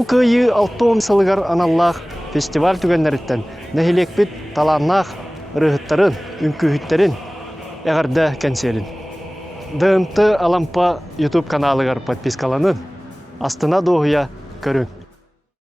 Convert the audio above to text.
Бу кыйы алтон салыгар аналлах фестиваль түгеннәріттен нәхилекпит таланнах рыгыттарын, үнкүхіттерін, әғарда кәнсерін. ДНТ Алампа YouTube каналыгар подпискаланын, астына доғыя көрін.